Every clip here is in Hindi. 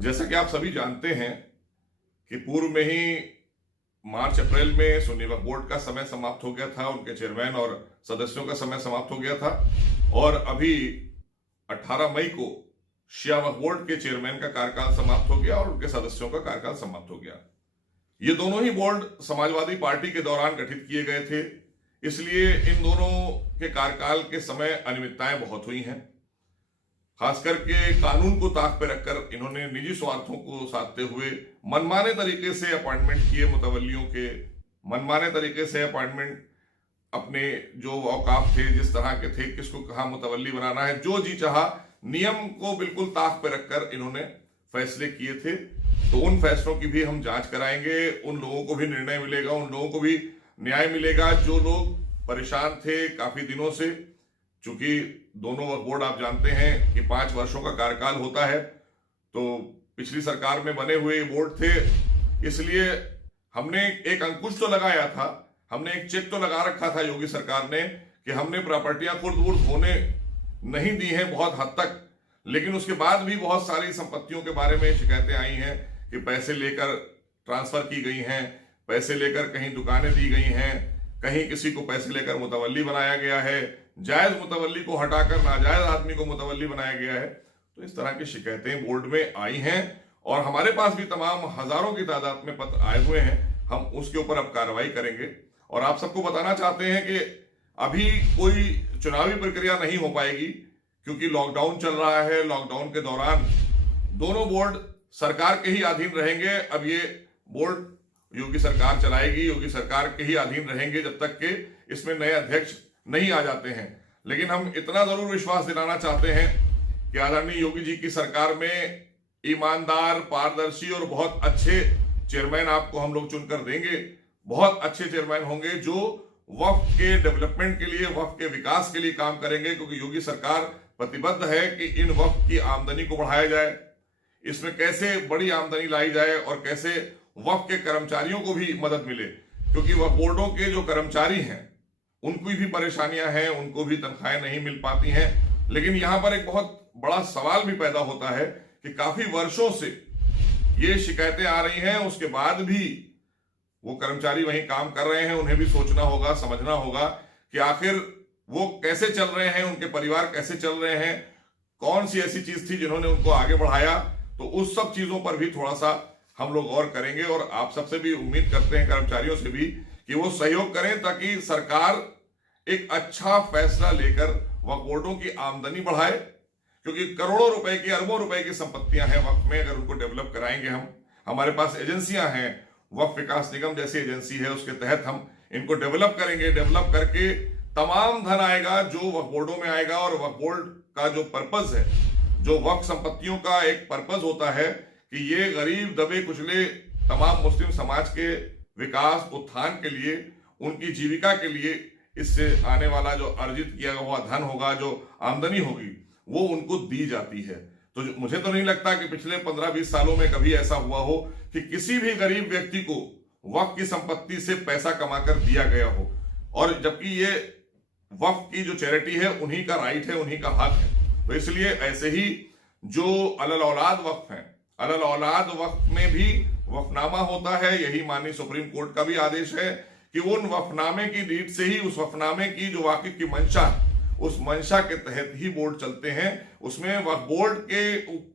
जैसा कि आप सभी जानते हैं कि पूर्व में ही मार्च अप्रैल में सुन्नी वक्फ बोर्ड का समय समाप्त हो गया था, उनके चेयरमैन और सदस्यों का समय समाप्त हो गया था और अभी 18 मई को शिया वक्फ बोर्ड के चेयरमैन का कार्यकाल समाप्त हो गया और उनके सदस्यों का कार्यकाल समाप्त हो गया। ये दोनों ही बोर्ड समाजवादी पार्टी के दौरान गठित किए गए थे, इसलिए इन दोनों के कार्यकाल के समय अनियमितताएं बहुत हुई हैं। खास करके कानून को ताक पे रखकर इन्होंने निजी स्वार्थों को साधते हुए मनमाने तरीके से अपॉइंटमेंट किए मुतवल्लियों के, मनमाने तरीके से अपॉइंटमेंट अपने जो औकाफ थे, जिस तरह के थे, किसको कहाँ मुतवल्ली बनाना है, जो जी चाहा नियम को बिल्कुल ताक पे रखकर इन्होंने फैसले किए थे। तो उन फैसलों की भी हम जांच कराएंगे, उन लोगों को भी निर्णय मिलेगा, उन लोगों को भी न्याय मिलेगा जो लोग परेशान थे काफी दिनों से। चूंकि दोनों वक्फ बोर्ड आप जानते हैं कि 5 वर्षों का कार्यकाल होता है, तो पिछली सरकार में बने हुए बोर्ड थे, इसलिए हमने एक अंकुश तो लगाया था, हमने एक चेक तो लगा रखा था योगी सरकार ने कि हमने प्रॉपर्टियां खुर्द-बुर्द होने नहीं दी हैं बहुत हद तक, लेकिन उसके बाद भी बहुत सारी संपत्तियों के बारे में शिकायतें आई हैं कि पैसे लेकर ट्रांसफर की गई हैं, पैसे लेकर कहीं दुकानें दी गई हैं, कहीं किसी को पैसे लेकर मुतवल्ली बनाया गया है, जायज मुतवल्ली को हटाकर नाजायज आदमी को मुतवल्ली बनाया गया है। तो इस तरह की शिकायतें बोर्ड में आई हैं और हमारे पास भी तमाम हजारों की तादाद में पत्र आए हुए हैं। हम उसके ऊपर अब कार्रवाई करेंगे और आप सबको बताना चाहते हैं कि अभी कोई चुनावी प्रक्रिया नहीं हो पाएगी क्योंकि लॉकडाउन चल रहा है। लॉकडाउन के दौरान दोनों बोर्ड सरकार के ही अधीन रहेंगे। अब ये बोर्ड योगी सरकार चलाएगी, योगी सरकार के ही अधीन रहेंगे जब तक कि इसमें नए अध्यक्ष नहीं आ जाते हैं। लेकिन हम इतना जरूर विश्वास दिलाना चाहते हैं कि आदरणीय योगी जी की सरकार में ईमानदार, पारदर्शी और बहुत अच्छे चेयरमैन आपको हम लोग चुनकर देंगे। बहुत अच्छे चेयरमैन होंगे जो वक्फ के डेवलपमेंट के लिए, वक्फ के विकास के लिए काम करेंगे, क्योंकि योगी सरकार प्रतिबद्ध है कि इन वक्फ की आमदनी को बढ़ाया जाए, इसमें कैसे बड़ी आमदनी लाई जाए और कैसे वक्फ के कर्मचारियों को भी मदद मिले, क्योंकि वक्फ बोर्डों के जो कर्मचारी हैं उनको भी परेशानियां हैं, उनको भी तनख्वाहें नहीं मिल पाती हैं। लेकिन यहां पर एक बहुत बड़ा सवाल भी पैदा होता है कि काफी वर्षों से ये शिकायतें आ रही हैं, उसके बाद भी वो कर्मचारी वहीं काम कर रहे हैं। उन्हें भी सोचना होगा, समझना होगा कि आखिर वो कैसे चल रहे हैं, उनके परिवार कैसे चल रहे हैं, कौन सी ऐसी चीज थी जिन्होंने उनको आगे बढ़ाया। तो उस सब चीजों पर भी थोड़ा सा हम लोग और करेंगे और आप सबसे भी उम्मीद करते हैं, कर्मचारियों से भी, कि वो सहयोग करें ताकि सरकार एक अच्छा फैसला लेकर वक्फ बोर्डों की आमदनी बढ़ाए, क्योंकि करोड़ों रुपए की, अरबों रुपए की संपत्तियां हैं वक्फ में। अगर उनको डेवलप कराएंगे हम, हमारे पास एजेंसियां हैं, वक्फ विकास निगम जैसी एजेंसी है, उसके तहत हम इनको डेवलप करेंगे। डेवलप करके तमाम धन आएगा जो वक्फ बोर्डों में आएगा। और वक्फ बोर्ड का जो पर्पज है, जो वक्फ संपत्तियों का एक पर्पज होता है कि ये गरीब, दबे कुचले तमाम मुस्लिम समाज के विकास, उत्थान के लिए, उनकी जीविका के लिए, इससे आने वाला जो अर्जित किया हुआ धन होगा, जो आमदनी होगी, वो उनको दी जाती है। तो मुझे तो नहीं लगता कि पिछले 15-20 सालों में कभी ऐसा हुआ हो कि किसी भी गरीब व्यक्ति को वक्फ की संपत्ति से पैसा कमाकर दिया गया हो। और जबकि ये वक्फ की जो चैरिटी है, उन्हीं का राइट है, उन्हीं का हक है। तो इसलिए ऐसे ही जो अलल औलाद वक्फ है, अलल औलाद वक्फ में भी वक्फनामा होता है। यही माननीय सुप्रीम कोर्ट का भी आदेश है कि उन वक्फनामे की नीड से ही, उस वक्फनामे की जो वाकिफ की मंशा, उस मंशा के तहत ही बोर्ड चलते हैं। उसमें वक्फ बोर्ड के,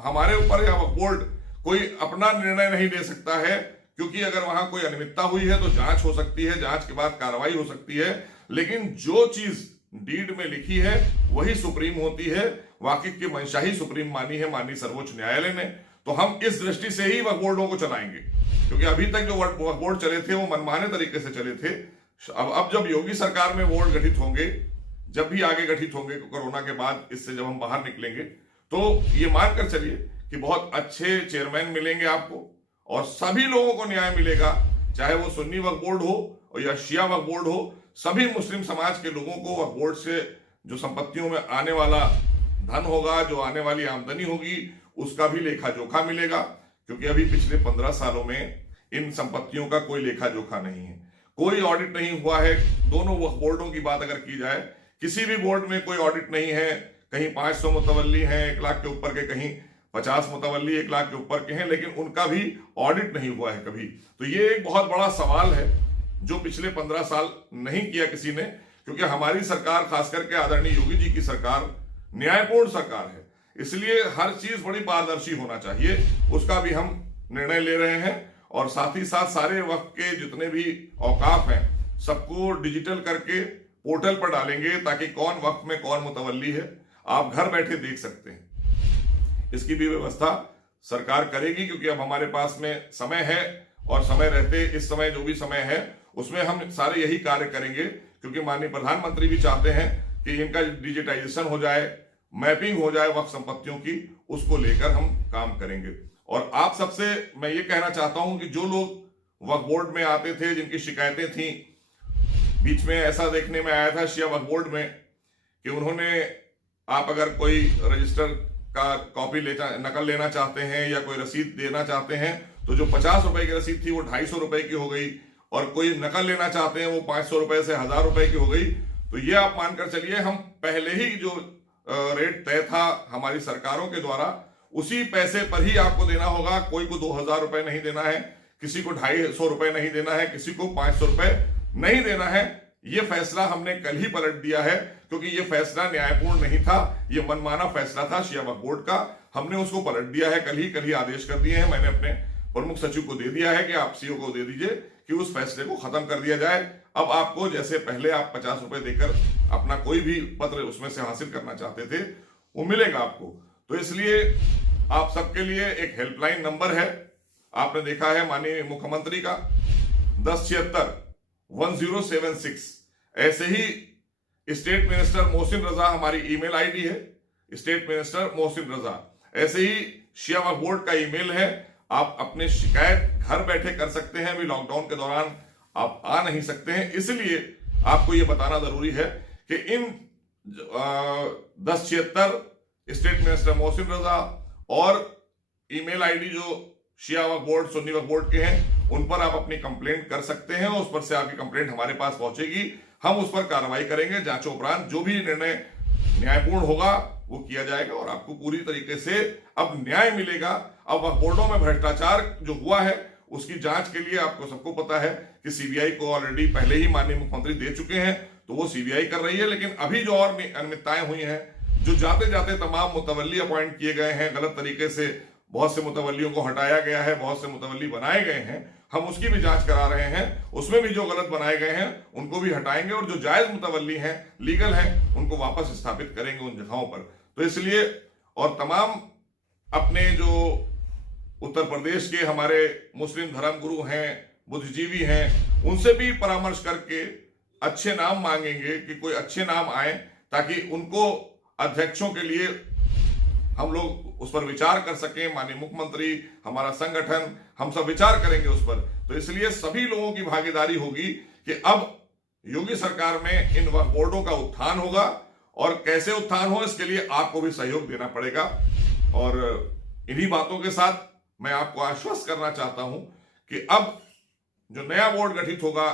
हमारे ऊपर या वक्फ बोर्ड कोई अपना निर्णय नहीं ले सकता है, क्योंकि अगर वहां कोई अनियमितता हुई है तो जांच हो सकती है, जांच के बाद कार्रवाई हो सकती है। लेकिन जो चीज डीड में लिखी है वही सुप्रीम होती है, वाकिफ की मंशा ही सुप्रीम मानी है माननीय सर्वोच्च न्यायालय ने। तो हम इस दृष्टि से ही वक्फ बोर्डों को चलाएंगे, क्योंकि अभी तक जो वक्फ बोर्ड चले थे वो मनमाने तरीके से चले थे। अब जब योगी सरकार में बोर्ड गठित होंगे, जब भी आगे गठित होंगे, कोरोना के बाद इससे जब हम बाहर निकलेंगे, तो ये मानकर चलिए कि बहुत अच्छे चेयरमैन मिलेंगे आपको और सभी लोगों को न्याय मिलेगा, चाहे वो सुन्नी वक्फ बोर्ड हो या शिया वक्फ बोर्ड हो। सभी मुस्लिम समाज के लोगों को वक्फ बोर्ड से जो संपत्तियों में आने वाला धन होगा, जो आने वाली आमदनी होगी, उसका भी लेखा जोखा मिलेगा। क्योंकि अभी पिछले 15 सालों में इन संपत्तियों का कोई लेखा जोखा नहीं है, कोई ऑडिट नहीं हुआ है। दोनों वक्फ बोर्डों की बात अगर की जाए, किसी भी बोर्ड में कोई ऑडिट नहीं है। कहीं 500 मुतवल्ली हैं, 1 लाख के ऊपर के, कहीं 50 मुतवल्ली 1 लाख के ऊपर के हैं, लेकिन उनका भी ऑडिट नहीं हुआ है कभी। तो ये एक बहुत बड़ा सवाल है जो पिछले 15 साल नहीं किया किसी ने, क्योंकि हमारी सरकार, खास करके आदरणीय योगी जी की सरकार न्यायपूर्ण सरकार है, इसलिए हर चीज बड़ी पारदर्शी होना चाहिए। उसका भी हम निर्णय ले रहे हैं और साथ ही साथ सारे वक्त के जितने भी औकाफ हैं सबको डिजिटल करके पोर्टल पर डालेंगे, ताकि कौन वक्त में कौन मुतवल्ली है आप घर बैठे देख सकते हैं। इसकी भी व्यवस्था सरकार करेगी, क्योंकि अब हमारे पास में समय है और समय रहते इस समय जो भी समय है उसमें हम सारे यही कार्य करेंगे, क्योंकि माननीय प्रधानमंत्री भी चाहते हैं कि इनका डिजिटाइजेशन हो जाए, मैपिंग हो जाए वक्त संपत्तियों की, उसको लेकर हम काम करेंगे। और आप सबसे मैं ये कहना चाहता हूं कि जो लोग वक्फ बोर्ड में आते थे, जिनकी शिकायतें थी, बीच में ऐसा देखने में आया था शिया वक्फ बोर्ड में कि उन्होंने, आप अगर कोई रजिस्टर का कॉपी नकल लेना चाहते हैं या कोई रसीद देना चाहते हैं तो जो 50 रुपए की रसीद थी वो 250 रुपए की हो गई, और कोई नकल लेना चाहते हैं वो 500 रुपए से 1000 रुपए की हो गई। तो ये आप मानकर चलिए, हम पहले ही जो रेट तय था हमारी सरकारों के द्वारा, उसी पैसे पर ही आपको देना होगा। कोई को 2000 रुपए नहीं देना है, किसी को 250 रुपए नहीं देना है, किसी को 500 रुपए नहीं देना है। ये फैसला हमने कल ही पलट दिया है, क्योंकि ये फैसला न्यायपूर्ण नहीं था, ये मनमाना फैसला था शिया वक्फ बोर्ड का। हमने उसको पलट दिया है, कल ही आदेश कर दिए हैं। मैंने अपने प्रमुख सचिव को दे दिया है कि आप सीओ को दे दीजिए कि उस फैसले को खत्म कर दिया जाए। अब आपको, जैसे पहले आप 50 रुपए देकर अपना कोई भी पत्र उसमें से हासिल करना चाहते थे, वो मिलेगा आपको। तो इसलिए आप सबके लिए एक हेल्पलाइन नंबर है, आपने देखा है माननीय मुख्यमंत्री का 1076-1076। ऐसे ही स्टेट मिनिस्टर मोहसिन रजा हमारी ईमेल आईडी है, स्टेट मिनिस्टर मोहसिन रजा। ऐसे ही शिया वक्फ बोर्ड का ईमेल है, आप अपने शिकायत घर बैठे कर सकते हैं। अभी लॉकडाउन के दौरान आप आ नहीं सकते हैं, इसलिए आपको यह बताना जरूरी है कि इन 1076 स्टेट मिनिस्टर मोहसिन रजा और ईमेल आईडी जो शिया वक्फ बोर्ड, सुन्नी वक्फ बोर्ड के हैं, उन पर आप अपनी कंप्लेंट कर सकते हैं। उस पर से आपकी कंप्लेंट हमारे पास पहुंचेगी, हम उस पर कार्रवाई करेंगे। जांचों उपरांत जो भी निर्णय न्यायपूर्ण होगा वो किया जाएगा और आपको पूरी तरीके से अब न्याय मिलेगा। अब वक्फ बोर्डों में भ्रष्टाचार जो हुआ है उसकी जांच के लिए आपको सबको पता है कि सीबीआई को ऑलरेडी पहले ही माननीय मुख्यमंत्री दे चुके हैं, तो वो सीबीआई कर रही है। लेकिन अभी जो और अनियमितताएं हुई हैं, जो जाते जाते तमाम मुतवल्ली अपॉइंट किए गए हैं, गलत तरीके से बहुत से मुतवल्लियों को हटाया गया है, बहुत से मुतवल्ली बनाए गए हैं, हम उसकी भी जांच करा रहे हैं। उसमें भी जो गलत बनाए गए हैं उनको भी हटाएंगे और जो जायज मुतवल्ली हैं, लीगल हैं, उनको वापस स्थापित करेंगे उन जगहों पर। तो इसलिए, और तमाम अपने जो उत्तर प्रदेश के हमारे मुस्लिम धर्मगुरु हैं, बुद्धिजीवी हैं, उनसे भी परामर्श करके अच्छे नाम मांगेंगे कि कोई अच्छे नाम आए, ताकि उनको अध्यक्षों के लिए हम लोग उस पर विचार कर सकें। माननीय मुख्यमंत्री, हमारा संगठन, हम सब विचार करेंगे उस पर। तो इसलिए सभी लोगों की भागीदारी होगी कि अब योगी सरकार में इन वक्फ बोर्डों का उत्थान होगा, और कैसे उत्थान हो इसके लिए आपको भी सहयोग देना पड़ेगा। और इन्हीं बातों के साथ मैं आपको आश्वस्त करना चाहता हूं कि अब जो नया बोर्ड गठित होगा,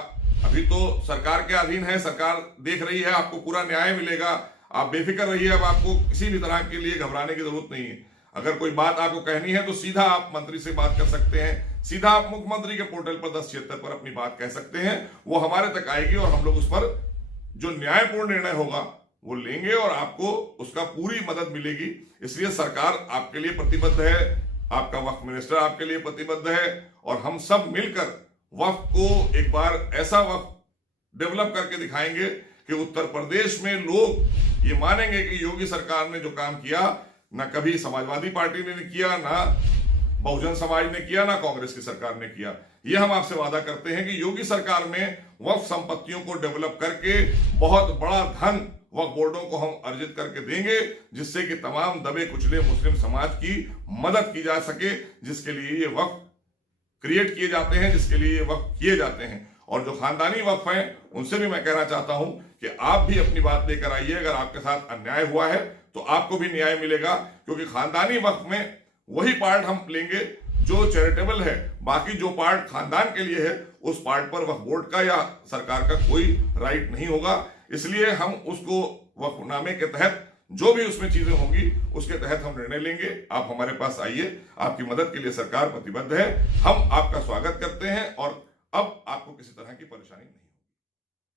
अभी तो सरकार के अधीन है, सरकार देख रही है, आपको पूरा न्याय मिलेगा, आप बेफिक्र रहिए। अब आपको किसी भी तरह के लिए घबराने की जरूरत नहीं है। अगर कोई बात आपको कहनी है तो सीधा आप मंत्री से बात कर सकते हैं, सीधा आप मुख्यमंत्री के पोर्टल पर 1076 पर अपनी बात कह सकते हैं। वो हमारे तक आएगी और हम लोग उस पर जो न्यायपूर्ण निर्णय होगा वो लेंगे और आपको उसका पूरी मदद मिलेगी। इसलिए सरकार आपके लिए प्रतिबद्ध है, आपका वक्फ मिनिस्टर आपके लिए प्रतिबद्ध है, और हम सब मिलकर वक्फ को एक बार ऐसा वक्फ डेवलप करके दिखाएंगे कि उत्तर प्रदेश में लोग ये मानेंगे कि योगी सरकार ने जो काम किया, ना कभी समाजवादी पार्टी ने किया, ना बहुजन समाज ने किया, ना कांग्रेस की सरकार ने किया। ये हम आपसे वादा करते हैं कि योगी सरकार में वक्फ संपत्तियों को डेवलप करके बहुत बड़ा धन वक्फ बोर्डों को हम अर्जित करके देंगे, जिससे कि तमाम दबे कुचले मुस्लिम समाज की मदद की जा सके, जिसके लिए ये वक्फ क्रिएट किए जाते हैं, जिसके लिए ये वक्फ किए जाते हैं। और जो खानदानी वक्फ हैं उनसे भी मैं कहना चाहता हूं कि आप भी अपनी बात लेकर आइए। अगर आपके साथ अन्याय हुआ है तो आपको भी न्याय मिलेगा, क्योंकि खानदानी वक्फ में वही पार्ट हम लेंगे जो चैरिटेबल है। बाकी जो पार्ट खानदान के लिए है, उस पार्ट पर वक्फ बोर्ड का या सरकार का कोई राइट नहीं होगा। इसलिए हम उसको वक्फनामे के तहत जो भी उसमें चीजें होंगी उसके तहत हम निर्णय लेंगे। आप हमारे पास आइए, आपकी मदद के लिए सरकार प्रतिबद्ध है, हम आपका स्वागत करते हैं और अब आपको किसी तरह की परेशानी नहीं।